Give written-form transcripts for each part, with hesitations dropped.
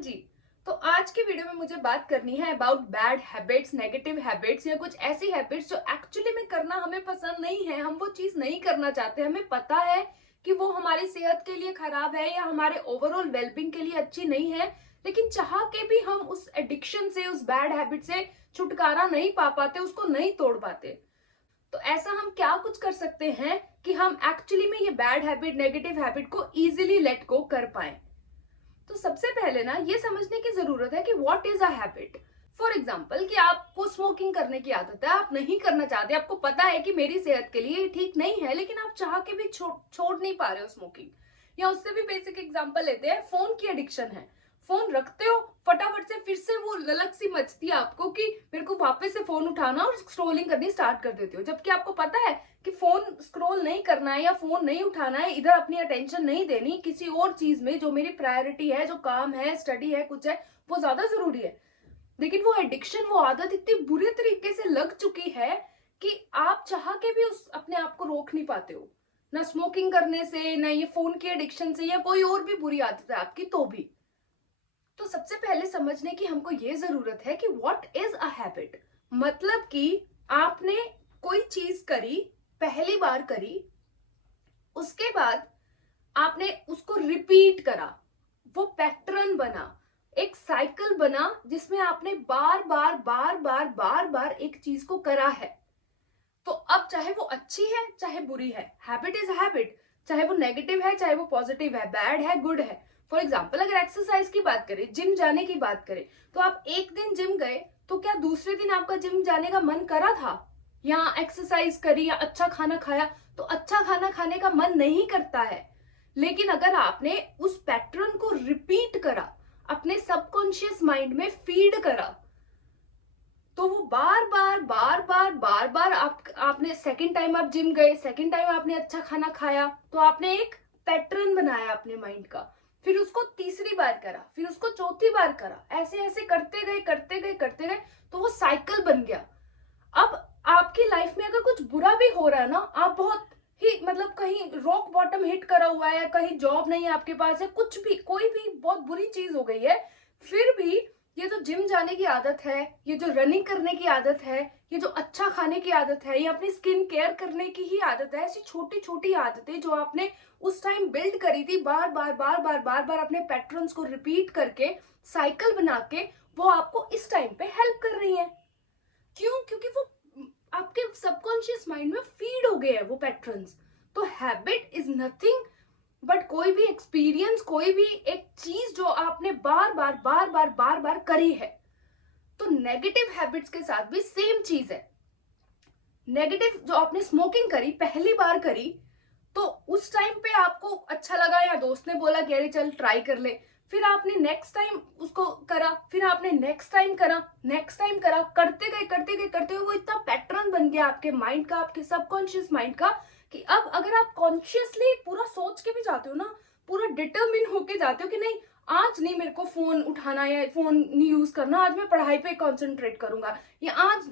जी। तो आज की वीडियो में मुझे बात करनी है about bad habits, negative habits या कुछ ऐसी हैबिट्स जो एक्चुअली में करना हमें पसंद नहीं है। हम वो चीज नहीं करना चाहते, हमें पता है कि वो हमारी सेहत के लिए खराब है या हमारे ओवरऑल वेलबींग के लिए अच्छी नहीं है, लेकिन चाह के भी हम उस एडिक्शन से, उस बैड हैबिट से छुटकारा नहीं पा पाते, उसको नहीं तोड़ पाते। तो ऐसा हम क्या कुछ कर सकते हैं कि हम एक्चुअली में ये बैड हैबिट, नेगेटिव हैबिट को इजीली लेट गो कर पाए। तो सबसे पहले ना ये समझने की जरूरत है कि what is a habit. For example कि आपको स्मोकिंग करने की आदत है, आप नहीं करना चाहते, आपको पता है कि मेरी सेहत के लिए ये ठीक नहीं है, लेकिन आप चाह के भी छोड़ नहीं पा रहे हो स्मोकिंग। या उससे भी बेसिक एग्जाम्पल लेते हैं, फोन की एडिक्शन है। फोन रखते हो, फटाफट से फिर से वो ललक सी मचती है आपको कि मेरे को वापस से फोन उठाना और स्क्रोलिंग करनी स्टार्ट कर देते हो, जबकि आपको पता है कि फोन स्क्रॉल नहीं करना है या फोन नहीं उठाना है, इधर अपनी अटेंशन नहीं देनी, किसी और चीज में जो मेरी प्रायोरिटी है, जो काम है, स्टडी है, कुछ है, वो ज्यादा जरूरी है। लेकिन वो एडिक्शन, वो आदत इतनी बुरी तरीके से लग चुकी है कि आप चाह के भी उस अपने आप को रोक नहीं पाते हो, ना स्मोकिंग करने से, ना ये फोन की एडिक्शन से, या कोई और भी बुरी आदत है आपकी तो भी। तो सबसे पहले समझने की हमको ये जरूरत है कि व्हाट इज अ हैबिट। मतलब कि आपने कोई चीज करी, पहली बार करी, उसके बाद आपने उसको रिपीट करा, वो पैटर्न बना, एक साइकिल बना जिसमें आपने बार बार बार बार बार बार एक चीज को करा है। तो अब चाहे वो अच्छी है चाहे बुरी है, हैबिट इज हैबिट, चाहे वो नेगेटिव है चाहे वो पॉजिटिव है, बैड है गुड है। फॉर एग्जाम्पल अगर एक्सरसाइज की बात करें, जिम जाने की बात करें, तो आप एक दिन जिम गए तो क्या दूसरे दिन आपका जिम जाने का मन करा था, या एक्सरसाइज करी या अच्छा खाना खाया तो अच्छा खाना खाने का मन नहीं करता है। लेकिन अगर आपने उस पैटर्न को रिपीट करा, अपने सबकॉन्शियस माइंड में फीड करा, तो वो बार बार बार बार बार बार आपने सेकंड टाइम आप जिम गए, सेकंड टाइम आपने अच्छा खाना खाया, तो आपने एक पैटर्न बनाया अपने माइंड का। फिर उसको तीसरी बार करा, फिर उसको चौथी बार करा, ऐसे ऐसे करते गए करते गए करते गए, तो वो साइकिल बन गया। अब आपकी लाइफ में अगर कुछ बुरा भी हो रहा है ना, आप बहुत ही मतलब कहीं रॉक बॉटम हिट करा हुआ है, कहीं जॉब नहीं है आपके पास, है कुछ भी, कोई भी बहुत बुरी चीज हो गई है, फिर भी ये जो जिम जाने की आदत है, ये जो रनिंग करने की आदत है, ये जो अच्छा खाने की आदत है, ये अपनी स्किन केयर करने की ही आदत है, ऐसी छोटी छोटी आदतें जो आपने उस टाइम बिल्ड करी थी, बार बार बार बार बार बार अपने पैटर्न्स को रिपीट करके, साइकिल बना के, वो आपको इस टाइम पे हेल्प कर रही है। क्यों? क्योंकि वो आपके सबकॉन्शियस माइंड में फीड हो गए हैं वो पैटर्न्स। तो हैबिट इज नथिंग बट कोई भी एक्सपीरियंस, कोई भी एक चीज जो आपने बार बार बार बार बार बार करी है। तो नेगेटिव हैबिट्स के साथ भी सेम चीज है। नेगेटिव जो आपने स्मोकिंग करी, पहली बार करी, तो उस टाइम पे आपको अच्छा लगा या दोस्त ने बोला कि अरे चल ट्राई कर ले, फिर आपने नेक्स्ट टाइम उसको करा, फिर आपने नेक्स्ट टाइम करा, नेक्स्ट टाइम करा, करते गए करते गए करते हुए वो इतना पैटर्न बन गया आपके माइंड का, आपके सबकॉन्शियस माइंड का, कि अब अगर आप कॉन्शियसली पूरा सोच के भी जाते हो ना, पूरा डिटरमिन होके जाते हो कि नहीं, आज नहीं मेरे को फोन उठाना या फोन नहीं यूज करना, आज मैं पढ़ाई पे कंसंट्रेट करूंगा, या आज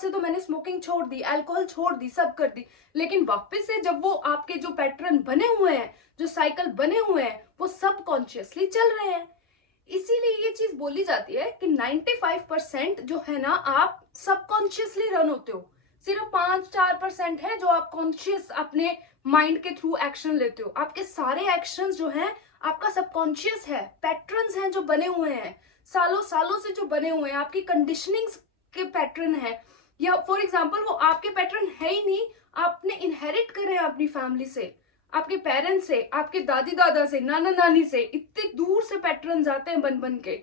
से तो मैंने स्मोकिंग छोड़ दी, अल्कोहल छोड़ दी, सब कर दी। लेकिन वापस से जब वो आपके जो पैटर्न बने हुए हैं, जो साइकिल बने हुए हैं, वो सब कॉन्शियसली चल रहे हैं। इसीलिए ये चीज बोली जाती है कि 95% जो है ना, आप सबकॉन्शियसली रन होते हो, सिर्फ 5-4% है जो आप कॉन्शियस अपने माइंड के थ्रू एक्शन लेते हो। आपके सारे एक्शंस जो हैं आपका सबकॉन्शियस है, पैटर्न्स हैं जो बने हुए हैं, सालों सालों से जो बने हुए हैं, आपकी कंडीशनिंग्स के पैटर्न है, या फॉर एग्जाम्पल वो आपके पैटर्न है ही नहीं, आपने इनहेरिट करे हैं अपनी फैमिली से, आपके पेरेंट्स से, आपके दादी दादा से, नाना नानी से, इतने दूर से पैटर्न आते हैं बन बन के।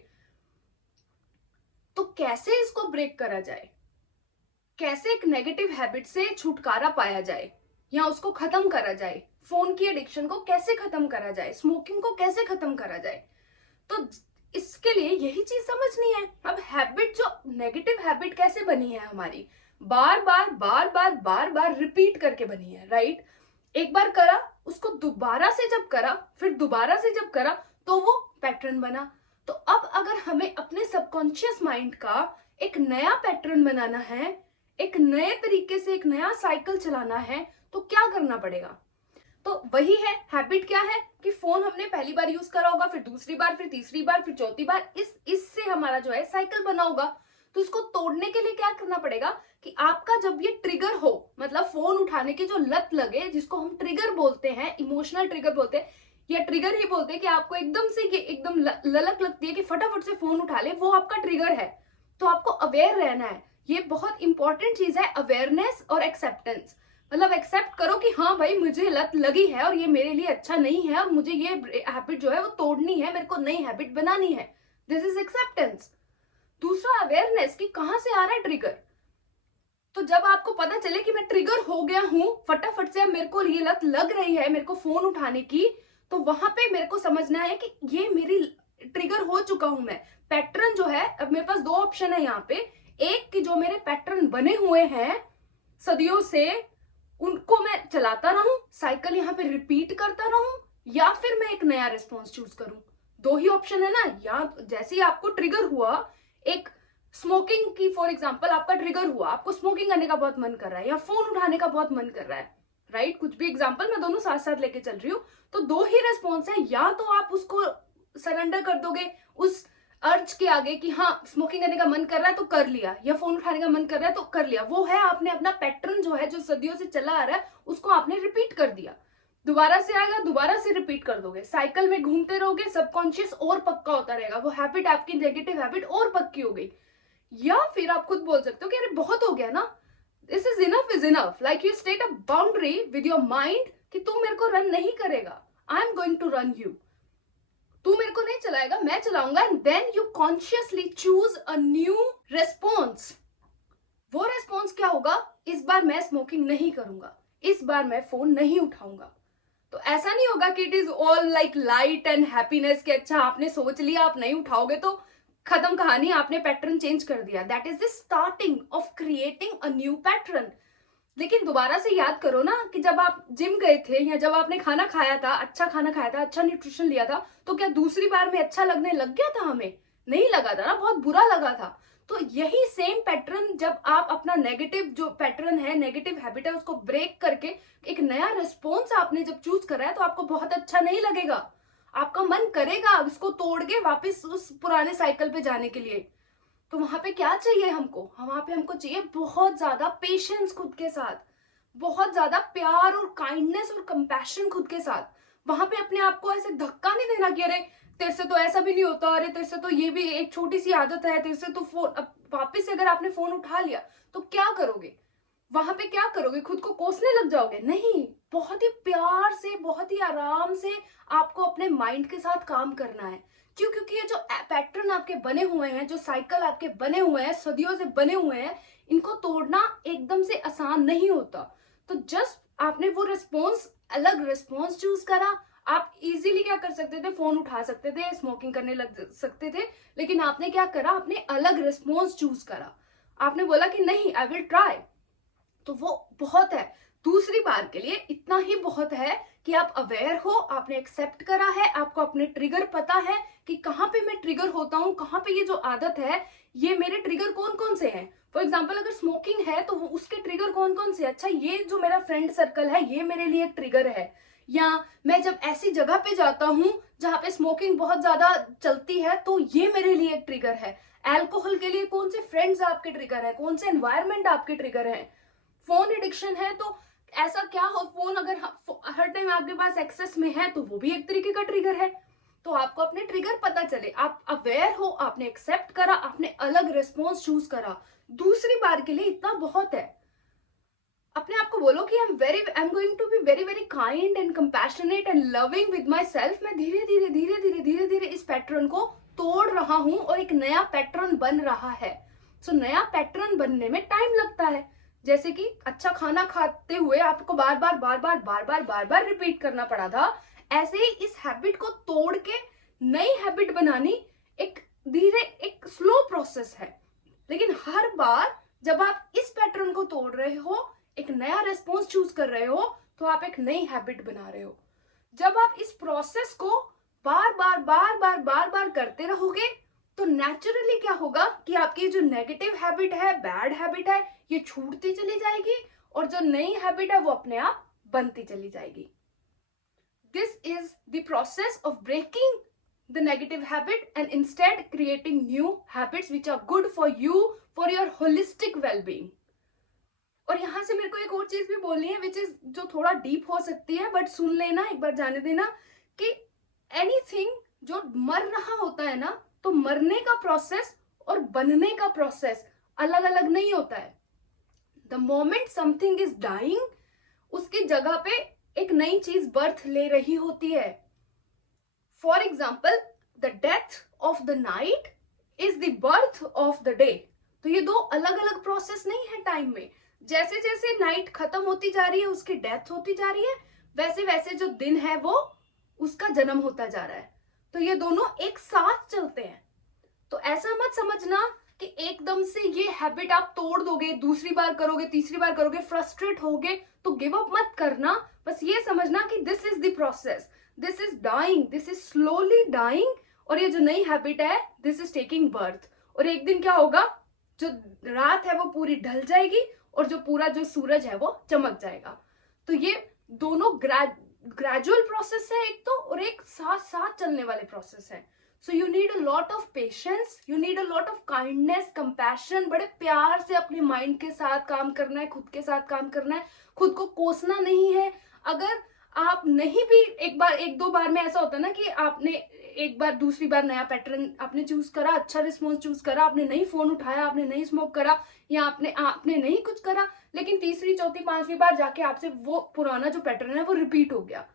तो कैसे इसको ब्रेक करा जाए, कैसे एक नेगेटिव हैबिट से छुटकारा पाया जाए या उसको खत्म करा जाए, फोन की एडिक्शन को कैसे खत्म करा जाए, स्मोकिंग को कैसे खत्म करा जाए, तो इसके लिए यही चीज समझनी है। अब हैबिट, जो नेगेटिव हैबिट कैसे बनी है हमारी, बार बार बार बार बार बार रिपीट करके बनी है, राइट। एक बार करा, उसको दोबारा से जब करा, फिर दोबारा से जब करा, तो वो पैटर्न बना। तो अब अगर हमें अपने सबकॉन्शियस माइंड का एक नया पैटर्न बनाना है, एक नए तरीके से एक नया साइकिल चलाना है, तो क्या करना पड़ेगा। तो वही है, हैबिट क्या है कि फोन हमने पहली बार यूज करा होगा, फिर दूसरी बार, फिर तीसरी बार, फिर चौथी बार, इससे हमारा जो है साइकिल बना होगा। तो इसको तोड़ने के लिए क्या करना पड़ेगा कि आपका जब ये ट्रिगर हो, मतलब फोन उठाने की जो लत लगे, जिसको हम ट्रिगर बोलते हैं, इमोशनल ट्रिगर बोलते हैं या ट्रिगर ही बोलते हैं, कि आपको एकदम से एकदम ललक लगती है कि फटाफट से फोन उठा ले, वो आपका ट्रिगर है। तो आपको अवेयर रहना है, ये बहुत इंपॉर्टेंट चीज है, अवेयरनेस और एक्सेप्टेंस। मतलब एक्सेप्ट करो कि हाँ भाई मुझे लत लगी है और ये मेरे लिए अच्छा नहीं है और मुझे ये हैबिट जो है वो तोड़नी है, मेरे को नई हैबिट बनानी है। This is acceptance. दूसरा अवेयरनेस कि कहां से आ रहा है ट्रिगर। तो जब आपको पता चले कि मैं ट्रिगर हो गया हूं, फटाफट से अब मेरे को ये लत लग रही है मेरे को फोन उठाने की, तो वहां पे मेरे को समझना है कि ये मेरी ट्रिगर हो चुका हूं मैं। पैटर्न जो है, अब मेरे पास दो ऑप्शन है यहाँ पे, एक कि जो मेरे पैटर्न बने हुए हैं सदियों से उनको मैं चलाता रहूं, साइकिल यहाँ पे रिपीट करता रहूं, या फिर मैं एक नया रिस्पॉन्स चूज करूं। दो ही ऑप्शन है ना। या जैसे ही आपको ट्रिगर हुआ, एक स्मोकिंग की फॉर एग्जांपल आपका ट्रिगर हुआ, आपको स्मोकिंग करने का बहुत मन कर रहा है या फोन उठाने का बहुत मन कर रहा है, राइट, कुछ भी एग्जांपल, मैं दोनों साथ साथ लेके चल रही हूँ। तो दो ही रिस्पॉन्स है, या तो आप उसको सरेंडर कर दोगे उस अर्ज के आगे कि हाँ स्मोकिंग करने का मन कर रहा है तो कर लिया, या फोन उठाने का मन कर रहा है तो कर लिया। वो है आपने अपना पैटर्न जो है, जो सदियों से चला आ रहा है, उसको आपने रिपीट कर दिया। दोबारा से आएगा, दोबारा से रिपीट कर दोगे, साइकिल में घूमते रहोगे, सबकॉन्शियस और पक्का होता रहेगा, वो हैबिट आपकी नेगेटिव हैबिट और पक्की हो गई। या फिर आप खुद बोल सकते हो कि अरे बहुत हो गया ना, this is enough, like you state a boundary with your mind कि तू मेरे को रन नहीं करेगा, I am going to run you, तू मेरे को नहीं चलाएगा, मैं चलाऊंगा। And then you consciously choose a new response. वो रेस्पॉन्स क्या होगा, इस बार मैं स्मोकिंग नहीं करूंगा, इस बार मैं फोन नहीं उठाऊंगा। तो ऐसा नहीं होगा कि it is all like light and happiness कि अच्छा आपने सोच लिया आप नहीं उठाओगे तो खत्म कहानी, आपने पैटर्न चेंज कर दिया। That is the starting of creating a new pattern. लेकिन दोबारा से याद करो ना कि जब आप जिम गए थे या जब आपने खाना खाया था, अच्छा खाना खाया था, अच्छा न्यूट्रिशन लिया था, तो क्या दूसरी बार में अच्छा लगने लग गया था? हमें नहीं लगा था ना, बहुत बुरा लगा था। तो यही सेम पैटर्न जब आप अपना नेगेटिव जो पैटर्न है, नेगेटिव हैबिट है, उसको ब्रेक करके एक नया रिस्पॉन्स आपने जब चूज करा है, तो आपको बहुत अच्छा नहीं लगेगा, आपका मन करेगा उसको तोड़ के वापस उस पुराने साइकिल पे जाने के लिए। तो वहां पे क्या चाहिए हमको, वहां पे हमको चाहिए बहुत ज्यादा पेशेंस खुद के साथ, बहुत ज्यादा प्यार और काइंडनेस और कंपैशन खुद के साथ। वहां पे अपने आप को ऐसे धक्का नहीं देना कि अरे तेरे से तो ऐसा भी नहीं होता, अरे तेरे से तो ये भी एक छोटी सी आदत है, तेरे से तो फोन, अब वापिस से अगर आपने फोन उठा लिया तो क्या करोगे? वहां पे क्या करोगे? खुद को कोसने लग जाओगे? नहीं, बहुत ही प्यार से, बहुत ही आराम से आपको अपने माइंड के साथ काम करना है। क्यों? क्योंकि ये जो पैटर्न आपके बने हुए हैं, जो साइकिल आपके बने हुए हैं, सदियों से बने हुए हैं, इनको तोड़ना एकदम से आसान नहीं होता। तो जस्ट आपने वो रिस्पॉन्स, अलग रिस्पॉन्स चूज करा। आप इजीली क्या कर सकते थे, फोन उठा सकते थे, स्मोकिंग करने लग सकते थे, लेकिन आपने क्या करा, आपने अलग रिस्पॉन्स चूज करा। आपने बोला कि नहीं, आई विल ट्राई। तो वो बहुत है। दूसरी बार के लिए इतना ही बहुत है कि आप अवेयर हो, आपने एक्सेप्ट करा है, आपको अपने ट्रिगर पता है कि कहाँ पे मैं ट्रिगर होता हूँ, कहाँ पे ये जो आदत है, ये मेरे ट्रिगर कौन कौन से हैं। फॉर एग्जाम्पल अगर स्मोकिंग है तो वो उसके ट्रिगर कौन कौन से, अच्छा ये जो मेरा फ्रेंड सर्कल है ये मेरे लिए एक ट्रिगर है, या मैं जब ऐसी जगह पे जाता हूँ जहाँ पे स्मोकिंग बहुत ज्यादा चलती है तो ये मेरे लिए एक ट्रिगर है। एल्कोहल के लिए कौन से फ्रेंड्स आपके ट्रिगर है, कौन से एनवायरमेंट आपके ट्रिगर है। फोन एडिक्शन है तो ऐसा क्या हो, फोन अगर हर टाइम आपके पास एक्सेस में है तो वो भी एक तरीके का ट्रिगर है। तो आपको अपने ट्रिगर पता चले, आप अवेयर हो, आपने एक्सेप्ट करा, आपने अलग रिस्पॉन्स चूज करा। दूसरी बार के लिए इतना बहुत है। अपने आप को बोलो कि I am going to be very very kind and compassionate and loving with myself. मैं धीरे धीरे धीरे धीरे धीरे धीरे इस पैटर्न को तोड़ रहा हूं और एक नया पैटर्न बन रहा है। सो नया पैटर्न बनने में टाइम लगता है। जैसे कि अच्छा खाना खाते हुए आपको बार बार बार बार बार बार बार बार रिपीट करना पड़ा था, ऐसे ही इस हैबिट को तोड़ के नई हैबिट बनानी एक धीरे, एक स्लो प्रोसेस है। लेकिन हर बार जब आप इस पैटर्न को तोड़ रहे हो, एक नया रेस्पॉन्स चूज कर रहे हो, तो आप एक नई हैबिट बना रहे हो। जब आप इस प्रोसेस को बार बार बार बार बार बार करते रहोगे तो नेचुरली क्या होगा कि आपकी जो नेगेटिव हैबिट है, बैड हैबिट है, ये छूटती चली जाएगी और जो नई हैबिट है वो अपने आप बनती चली जाएगी। this is the process of breaking the negative habit and instead creating new habits which are good for you, for your holistic well-being. और यहाँ से मेरे को एक और चीज भी बोलनी है which is जो थोड़ा डीप हो सकती है, बट सुन लेना, एक बार जाने देना कि एनीथिंग जो मर रहा होता है ना, तो मरने का प्रोसेस और बनने का प्रोसेस अलग अलग नहीं होता है. The moment something is dying, उसकी जगह पे एक नई चीज बर्थ ले रही होती है. For example, the death of the night is the birth of the day. तो ये दो अलग अलग प्रोसेस नहीं है टाइम में. जैसे जैसे नाइट खत्म होती जा रही है, उसकी डेथ होती जा रही है, वैसे वैसे जो दिन है वो उसका जन्म होता जा रहा है. तो ये दोनों एक साथ चलते हैं. तो ऐसा मत समझना कि एकदम से ये हैबिट आप तोड़ दोगे, दूसरी बार करोगे, तीसरी बार करोगे, फ्रस्ट्रेट होगे तो गिव अप मत करना. बस ये समझना कि this is the process, this is dying, this is slowly dying. और ये जो नई हैबिट है, दिस इज टेकिंग बर्थ. और एक दिन क्या होगा, जो रात है वो पूरी ढल जाएगी और जो पूरा जो सूरज है वो चमक जाएगा. तो ये दोनों ग्रेजुअल प्रोसेस है एक तो, और एक साथ साथ चलने वाले प्रोसेस है. So you need a lot of patience, you need a lot of kindness, compassion. बड़े प्यार से अपने माइंड के साथ काम करना है, खुद के साथ काम करना है, खुद को कोसना नहीं है. अगर आप नहीं भी एक दो बार में ऐसा होता है ना कि आपने एक बार दूसरी बार नया पैटर्न आपने चूज करा, अच्छा रिस्पॉन्स चूज करा, आपने नहीं फोन उठाया, आपने नहीं स्मोक करा, या आपने नहीं कुछ करा, लेकिन तीसरी चौथी पांचवी बार जाके आपसे वो पुराना जो पैटर्न है वो रिपीट हो गया.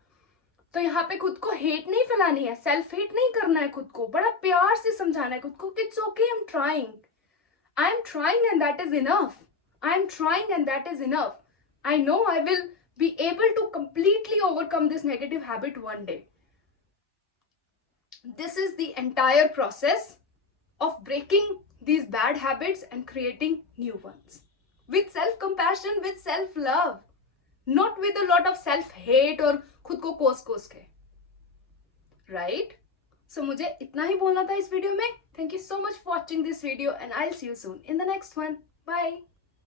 तो यहाँ पे खुद को हेट नहीं फैलानी है, सेल्फ हेट नहीं करना है, खुद को बड़ा प्यार से समझाना है खुद को कि it's okay, I am trying and that is enough. I am trying and that is enough. I know I will be able to completely overcome this negative habit one day. This is the entire process of breaking these bad habits and creating new ones. With self-compassion, with self-love. Not with a lot of self-hate और खुद को कोस के. Right? So मुझे इतना ही बोलना था इस video में. Thank you so much for watching this video and I'll see you soon in the next one. Bye.